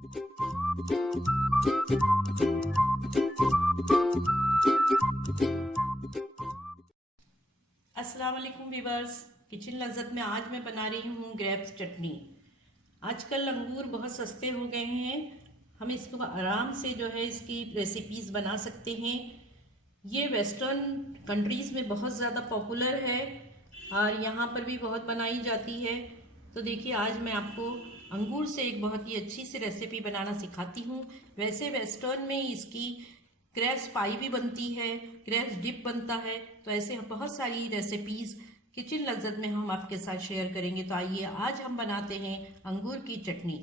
अस्सलाम वालेकुम viewers, kitchen लज़्ज़त में आज मैं बना रही हूँ ग्रेप्स चटनी। आजकल अंगूर बहुत सस्ते हो गए हैं, हम इसको आराम से जो है इसकी रेसिपीज़ बना सकते हैं। ये वेस्टर्न कंट्रीज़ में बहुत ज़्यादा पॉपुलर है और यहाँ पर भी बहुत बनाई जाती है। तो देखिए, आज मैं आपको अंगूर से एक बहुत ही अच्छी सी रेसिपी बनाना सिखाती हूँ। वैसे वेस्टर्न में इसकी ग्रेप्स पाई भी बनती है, ग्रेप्स डिप बनता है, तो ऐसे बहुत सारी रेसिपीज़ किचन लज़्ज़त में हम आपके साथ शेयर करेंगे। तो आइए आज हम बनाते हैं अंगूर की चटनी।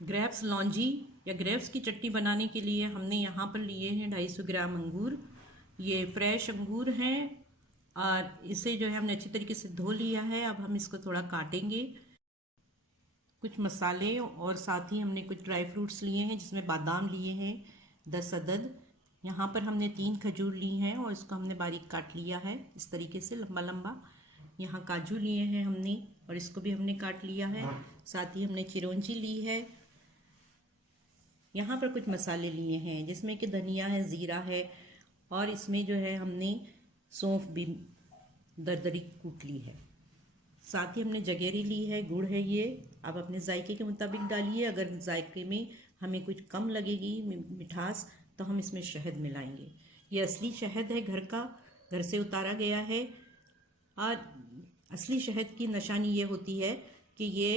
ग्रेप्स लॉन्जी या ग्रेप्स की चटनी बनाने के लिए हमने यहाँ पर लिए हैं 250 ग्राम अंगूर। ये फ्रेश अंगूर हैं और इसे जो है हमने अच्छी तरीके से धो लिया है। अब हम इसको थोड़ा काटेंगे। कुछ मसाले और साथ ही हमने कुछ ड्राई फ्रूट्स लिए हैं, जिसमें बादाम लिए हैं 10 अदद। यहाँ पर हमने 3 खजूर ली हैं और इसको हमने बारीक काट लिया है इस तरीके से लंबा लंबा। यहाँ काजू लिए हैं हमने और इसको भी हमने काट लिया है। साथ ही हमने चिरौंजी ली है। यहाँ पर कुछ मसाले लिए हैं, जिसमें कि धनिया है, ज़ीरा है और इसमें जो है हमने सौंफ भी दरदरी कूट ली है। साथ ही हमने जगेरी ली है, गुड़ है ये। आप अपने जायके के मुताबिक डालिए। अगर जायके में हमें कुछ कम लगेगी मिठास तो हम इसमें शहद मिलाएंगे। ये असली शहद है, घर का, घर से उतारा गया है। और असली शहद की निशानी ये होती है कि ये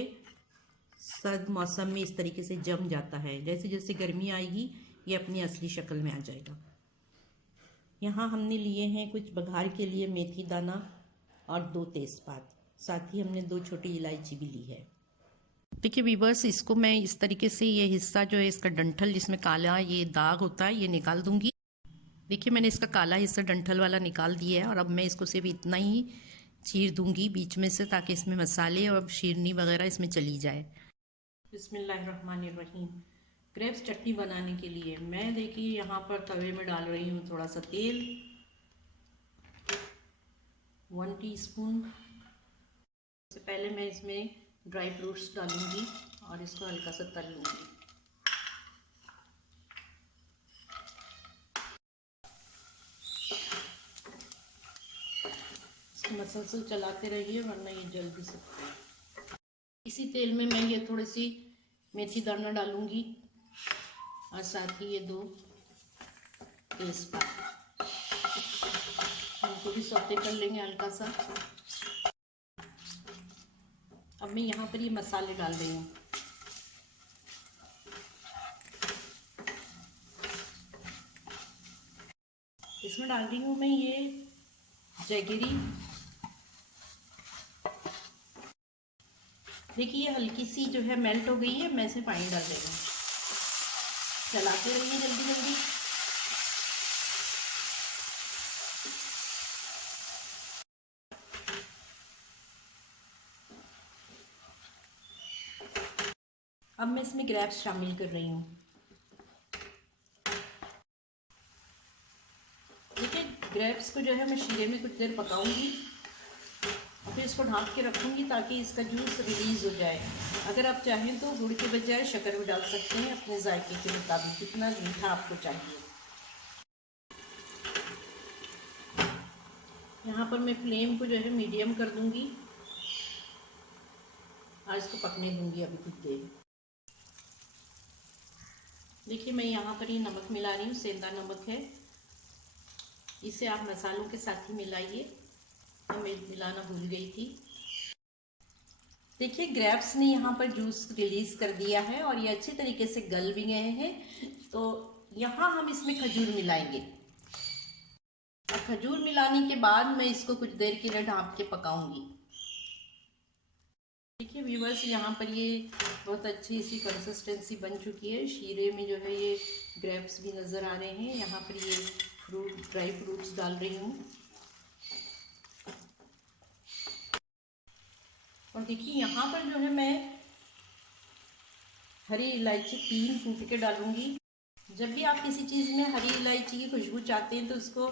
सर्द मौसम में इस तरीके से जम जाता है। जैसे जैसे गर्मी आएगी ये अपनी असली शक्ल में आ जाएगा। यहाँ हमने लिए हैं कुछ बघार के लिए मेथी दाना और 2 तेज़पात। साथ ही हमने 2 छोटी इलायची भी ली है। देखिए व्यूअर्स, इसको मैं इस तरीके से ये हिस्सा जो है इसका डंठल, जिसमें काला ये दाग होता है, ये निकाल दूंगी। देखिए, मैंने इसका काला हिस्सा डंठल वाला निकाल दिया है और अब मैं इसको सिर्फ इतना ही चीर दूंगी बीच में से, ताकि इसमें मसाले और शीरनी वगैरह इसमें चली जाए। बिस्मिल्लाहिर्रहमानिर्रहीम। ग्रेप्स चटनी बनाने के लिए मैं देखिए यहाँ पर तवे में डाल रही हूँ थोड़ा सा तेल, 1 टीस्पून। सबसे पहले मैं इसमें ड्राई फ्रूट्स डालूंगी और इसको हल्का सा तल लूँगी। इसको मसलसल चलाते रहिए वरना ये जल भी सकता है। इसी तेल में मैं ये थोड़ी सी मेथी दाना डालूंगी और साथ ही ये 2 तेज़पात, इनको भी सौते कर लेंगे हल्का सा। अब मैं यहाँ पर ये मसाले डाल रही हूँ। इसमें डाल रही हूँ मैं ये जैगरी। देखिए, ये हल्की सी जो है मेल्ट हो गई है। मैं इसमें पानी डाल रही हूँ। चलाते रहिए जल्दी जल्दी। अब मैं इसमें ग्रेप्स शामिल कर रही हूँ। देखिए, ग्रेप्स को जो है मैं शीरे में कुछ देर पकाऊंगी, फिर इसको ढाँप के रखूंगी ताकि इसका जूस रिलीज़ हो जाए। अगर आप चाहें तो गुड़ के बजाय शक्कर भी डाल सकते हैं, अपने जायके के मुताबिक, कितना मीठा आपको चाहिए। यहाँ पर मैं फ्लेम को जो है मीडियम कर दूंगी और इसको पकने दूंगी अभी कुछ देर। देखिए, मैं यहाँ पर ये नमक मिला रही हूँ, सेंधा नमक है। इसे आप मसालों के साथ ही मिलाइए, मैं मिलाना भूल गई थी। देखिए, ग्रेप्स ने यहाँ पर जूस रिलीज कर दिया है और ये अच्छी तरीके से गल भी गए हैं। तो यहाँ हम इसमें खजूर मिलाएंगे और खजूर मिलाने के बाद मैं इसको कुछ देर के लिए ढाँप के पकाऊंगी। देखिए व्यूअर्स, यहाँ पर ये बहुत अच्छी सी कंसिस्टेंसी बन चुकी है। शीरे में जो है ये ग्रेप्स भी नज़र आ रहे हैं। यहाँ पर ये ड्राई फ्रूट्स डाल रही हूँ और देखिए यहाँ पर जो है मैं हरी इलायची 3 कूट के डालूंगी। जब भी आप किसी चीज़ में हरी इलायची की खुशबू चाहते हैं तो उसको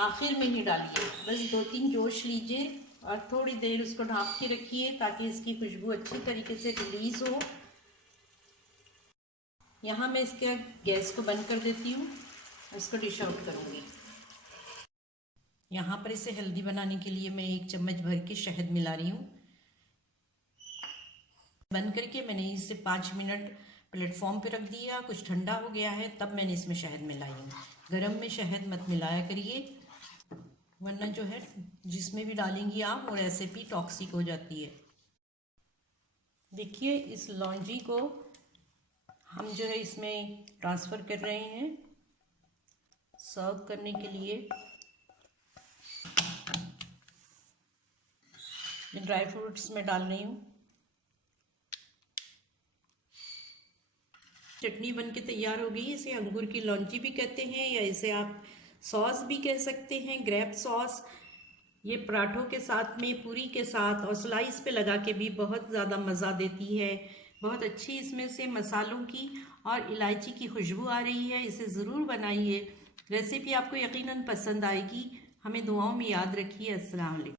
आखिर में ही डालिए। बस 2-3 जोश लीजिए और थोड़ी देर उसको ढाँप के रखिए ताकि इसकी खुशबू अच्छी तरीके से रिलीज़ हो। यहाँ मैं इसके गैस को बंद कर देती हूँ, इसको डिश आउट करूँगी। यहाँ पर इसे हेल्दी बनाने के लिए मैं 1 चम्मच भर के शहद मिला रही हूँ। बंद करके मैंने इसे 5 मिनट प्लेटफॉर्म पे रख दिया। कुछ ठंडा हो गया है तब मैंने इसमें शहद मिलाई हूँ। गरम में शहद मत मिलाया करिए, वरना जो है जिसमें भी डालेंगी आप वो रेसिपी टॉक्सिक हो जाती है। देखिए इस लौंजी को हम जो है इसमें ट्रांसफ़र कर रहे हैं सर्व करने के लिए। ड्राई फ्रूट्स में डाल रही हूँ। चटनी बनके तैयार हो गई। इसे अंगूर की लौंजी भी कहते हैं या इसे आप सॉस भी कह सकते हैं, ग्रेप सॉस। ये पराठों के साथ में, पूरी के साथ और स्लाइस पे लगा के भी बहुत ज़्यादा मज़ा देती है। बहुत अच्छी इसमें से मसालों की और इलायची की खुशबू आ रही है। इसे ज़रूर बनाइए, रेसिपी आपको यकीनन पसंद आएगी। हमें दुआओं में याद रखिए। अस्सलाम वालेकुम।